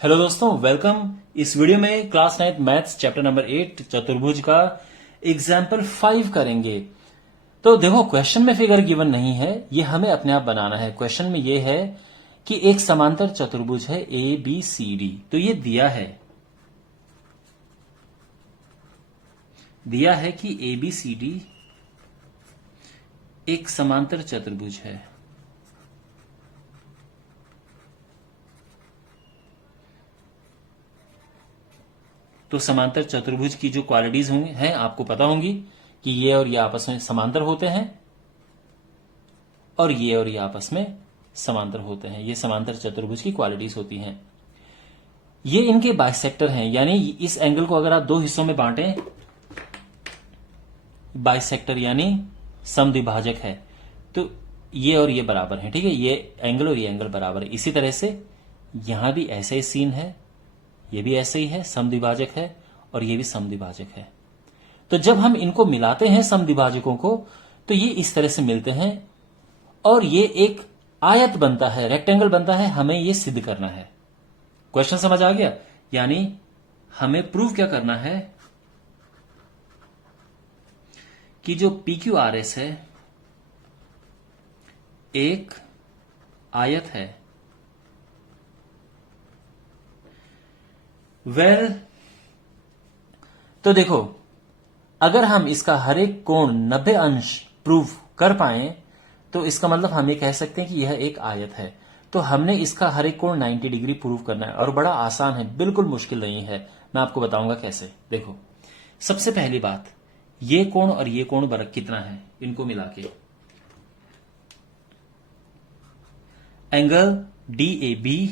Hello दोस्तों, welcome. इस video में क्लास 9 मैथ्स चैप्टर नंबर 8 चतुर्भुज का एग्जाम्पल 5 करेंगे। तो देखो, क्वेश्चन में फिगर गिवन नहीं है, ये हमें अपने आप बनाना है। क्वेश्चन में ये है कि एक समांतर चतुर्भुज है ए बी सी डी। तो ये दिया है कि ए बी सी डी एक समांतर चतुर्भुज है। तो समांतर चतुर्भुज की जो क्वालिटीज होंगी हैं आपको पता होंगी कि ये और ये आपस में समांतर होते हैं और ये आपस में समांतर होते हैं। ये समांतर चतुर्भुज की क्वालिटीज होती हैं। ये इनके बाइसेक्टर हैं, यानी इस एंगल को अगर आप दो हिस्सों में बांटें, बाइसेक्टर यानी समद्विभाजक है, तो ये और ये बराबर है। ठीक है, ये एंगल और ये एंगल बराबर है। इसी तरह से यहां भी ऐसा ही सीन है, ये भी ऐसे ही है, समद्विभाजक है और ये भी समद्विभाजक है। तो जब हम इनको मिलाते हैं समद्विभाजकों को, तो ये इस तरह से मिलते हैं और ये एक आयत बनता है, रेक्टेंगल बनता है। हमें ये सिद्ध करना है। क्वेश्चन समझ आ गया? यानी हमें प्रूव क्या करना है कि जो PQRS है एक आयत है। तो देखो, अगर हम इसका हर एक कोण 90 अंश प्रूव कर पाए तो इसका मतलब हम ये कह सकते हैं कि यह एक आयत है। तो हमने इसका हर एक कोण 90 डिग्री प्रूव करना है और बड़ा आसान है, बिल्कुल मुश्किल नहीं है। मैं आपको बताऊंगा कैसे। देखो, सबसे पहली बात, ये कोण और ये कोण बराबर कितना है, इनको मिला के angle DAB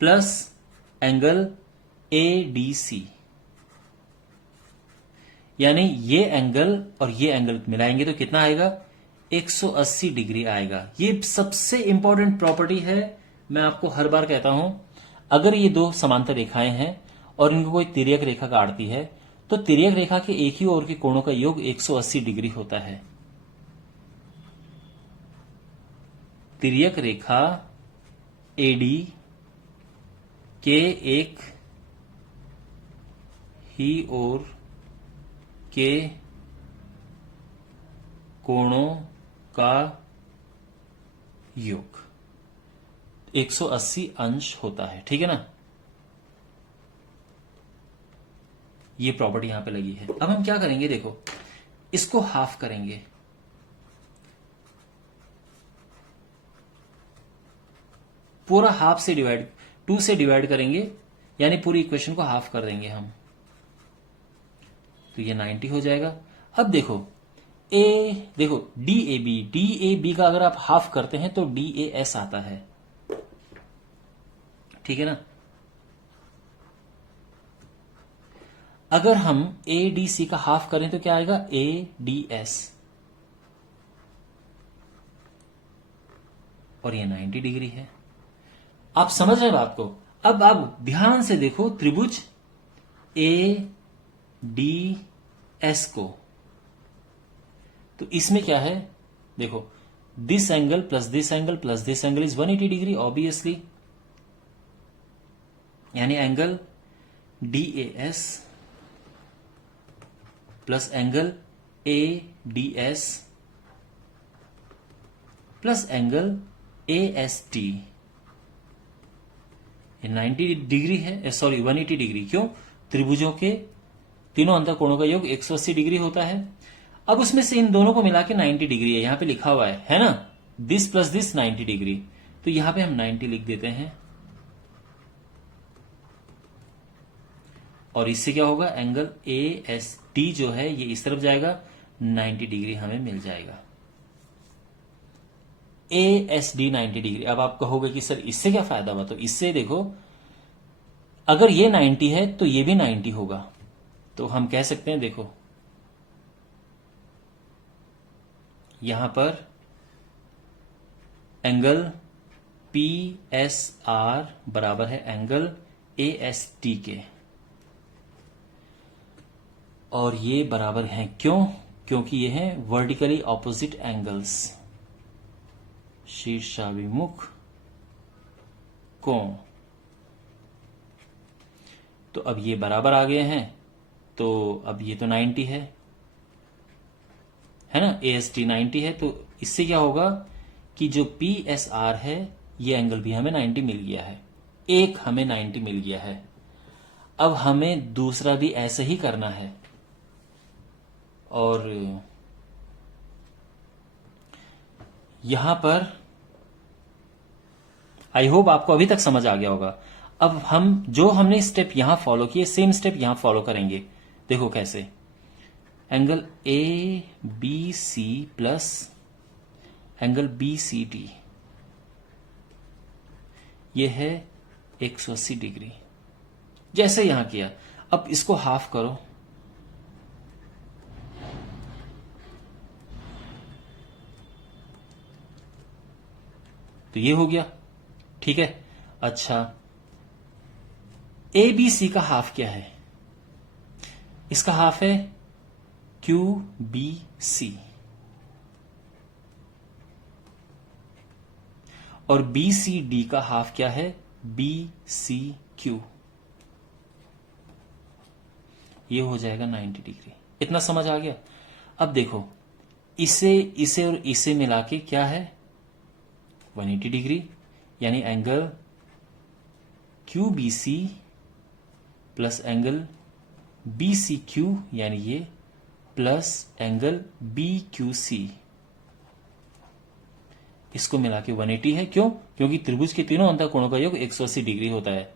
plus angle ADC, यानी ये एंगल और ये एंगल मिलाएंगे तो कितना आएगा, 180 डिग्री आएगा। ये सबसे इंपॉर्टेंट प्रॉपर्टी है। मैं आपको हर बार कहता हूं, अगर ये दो समांतर रेखाएं हैं और इनको कोई तिर्यक रेखा काटती है, तो तिर्यक रेखा के एक ही ओर के कोणों का योग 180 डिग्री होता है। तिर्यक रेखा AD के एक ही ओर के कोणों का योग 180 अंश होता है। ठीक है ना, ये प्रॉपर्टी यहां पे लगी है। अब हम क्या करेंगे, देखो, इसको हाफ करेंगे। पूरा हाफ से डिवाइड, 2 से डिवाइड करेंगे, यानी पूरी इक्वेशन को हाफ कर देंगे हम, तो ये 90 हो जाएगा। अब देखो देखो DAB का अगर आप हाफ करते हैं तो DAS आता है। ठीक है ना, अगर हम ADC का हाफ करें तो क्या आएगा, ADS, और ये 90 डिग्री है। आप समझ रहे हैं बात को? अब आप ध्यान से देखो त्रिभुज ADS को, तो इसमें क्या है, देखो, this angle plus this angle plus this angle is 180 degree obviously, यानी एंगल DAS प्लस एंगल ADS प्लस एंगल AST, ये 90 डिग्री है, सॉरी 180 डिग्री। क्यों? त्रिभुजों के तीनों अंतर कोणों का योग 180 डिग्री होता है। अब उसमें से इन दोनों को मिला के 90 डिग्री है, यहां पे लिखा हुआ है ना, दिस प्लस दिस 90 डिग्री। तो यहां पे हम 90 लिख देते हैं और इससे क्या होगा, एंगल AST जो है ये इस तरफ जाएगा, 90 डिग्री हमें मिल जाएगा। ASD 90 degree. अब आप कहोगे कि सर इससे क्या फायदा हुआ, तो इससे देखो, अगर ये 90 है तो ये भी 90 होगा। तो हम कह सकते हैं, देखो यहां पर एंगल PSR बराबर है एंगल AST के, और ये बराबर हैं क्यों? क्योंकि ये हैं वर्टिकली ऑपोजिट एंगल्स, शीर्षाभिमुख कोण। तो अब ये बराबर आ गए हैं, तो अब ये तो 90 है ना, AST 90 है। तो इससे क्या होगा कि जो PSR है ये एंगल भी हमें 90 मिल गया है, एक हमें 90 मिल गया है। अब हमें दूसरा भी ऐसे ही करना है, और यहां पर आई होप आपको अभी तक समझ आ गया होगा। अब हम जो हमने स्टेप यहां फॉलो किए, सेम स्टेप यहां फॉलो करेंगे। देखो कैसे, angle ABC plus angle BCD, ये है 180 डिग्री, जैसे यहां किया। अब इसको हाफ करो, तो ये हो गया, ठीक है। अच्छा, ABC का हाफ क्या है? इसका हाफ है QBC, और BCD का हाफ क्या है? BCQ। ये हो जाएगा 90 डिग्री। इतना समझ आ गया? अब देखो, इसे और इसे मिला के क्या है? 180 डिग्री, यानी angle QBC plus angle BCQ, यानी ये प्लस एंगल BQC, इसको मिला के 180 है। क्यों? क्योंकि त्रिभुज के तीनों अंतःकोणों का योग 180 डिग्री होता है।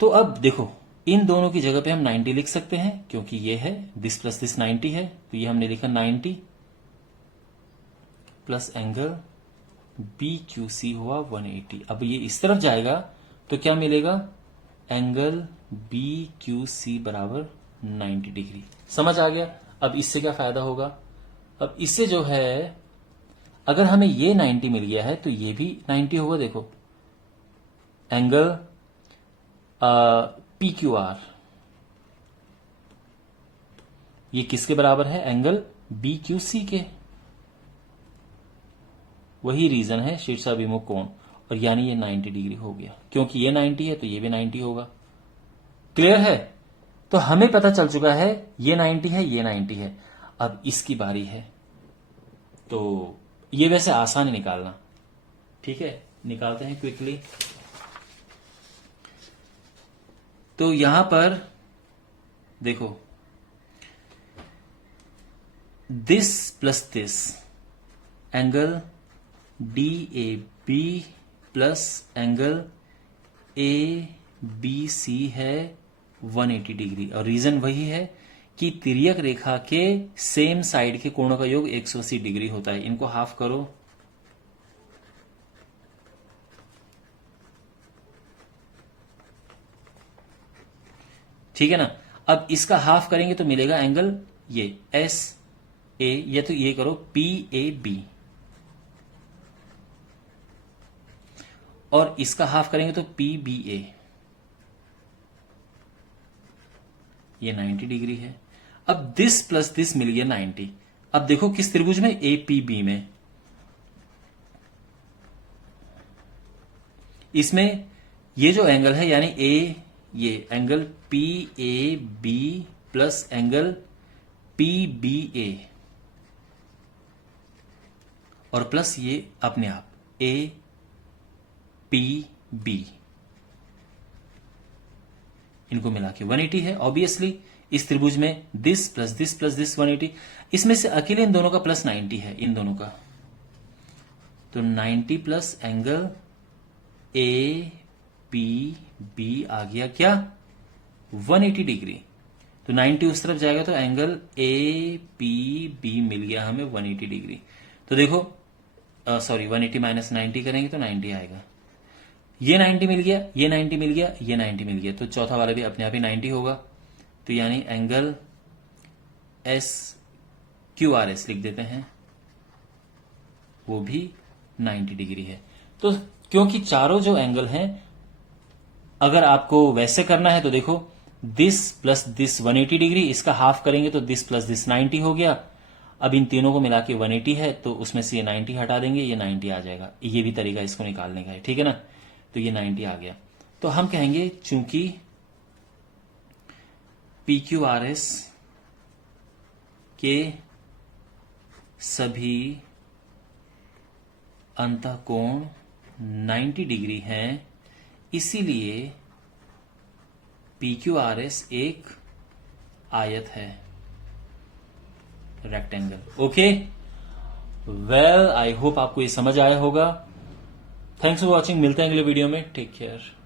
तो अब देखो, इन दोनों की जगह पे हम 90 लिख सकते हैं, क्योंकि ये है दिस प्लस दिस 90 है, तो ये हमने लिखा 90 प्लस एंगल BQC हुआ 180। अब ये इस तरफ जाएगा तो क्या मिलेगा? एंगल BQC बराबर 90 डिग्री। समझ आ गया? अब इससे क्या फायदा होगा? अब इससे जो है, अगर हमें ये 90 मिल गया है तो ये भी 90 होगा। देखो, एंगल PQR ये किसके बराबर है? एंगल BQC के। वही रीजन है शीर्षाभिमुख कोण, और यानी ये 90 डिग्री हो गया। क्योंकि ये 90 है तो ये भी 90 होगा। क्लियर है? तो हमें पता चल चुका है ये 90 है, ये 90 है। अब इसकी बारी है, तो ये वैसे आसान है निकालना, ठीक है, निकालते हैं क्विकली। तो यहां पर देखो, this plus this angle DAB plus angle ABC है 180 डिग्री, और रीजन वही है कि तिर्यक रेखा के सेम साइड के कोणों का योग 180 डिग्री होता है। इनको हाफ करो, ठीक है ना। अब इसका हाफ करेंगे तो मिलेगा एंगल ये SA, या तो ये करो PAB, और इसका हाफ करेंगे तो PBA, ये 90 डिग्री है। अब दिस प्लस दिस मिल गया 90। अब देखो किस त्रिभुज में? APB में। इसमें ये जो एंगल है, यानी ये angle PAB plus angle PBA, और प्लस ये अपने आप APB, इनको मिला के 180 है। ऑब्वियसली इस त्रिभुज में this plus this plus this 180, इसमें से अकेले इन दोनों का प्लस 90 है, इन दोनों का। तो 90 प्लस एंगल APB आ गया क्या? 180 डिग्री। तो 90 उस तरफ जाएगा तो एंगल APB मिल गया हमें 180 डिग्री। तो देखो, सॉरी, 180 माइनस 90 करेंगे तो 90 आएगा। ये 90 मिल गया, ये 90 मिल गया, ये 90 मिल गया, तो चौथा वाला भी अपने आप ही 90 होगा। तो यानी एंगल SQRS लिख देते हैं, वो भी 90 डिग्री है। तो क्योंकि चारों जो एंगल हैं, अगर आपको वैसे करना है तो देखो, दिस प्लस दिस 180 डिग्री, इसका हाफ करेंगे तो दिस प्लस दिस 90 हो गया। अब इन तीनों को मिला के 180 है, तो उसमें से ये 90 हटा देंगे, ये 90 आ जाएगा। ये भी तरीका इसको निकालने का है, ठीक है ना। तो ये 90 आ गया। तो हम कहेंगे चूंकि PQRS के सभी अंतःकोण 90 डिग्री हैं, इसीलिए PQRS एक आयत है, rectangle. Okay, well I hope आपको ये समझ आया होगा। थैंक्स फॉर वॉचिंग, मिलते हैं अगले वीडियो में, टेक केयर।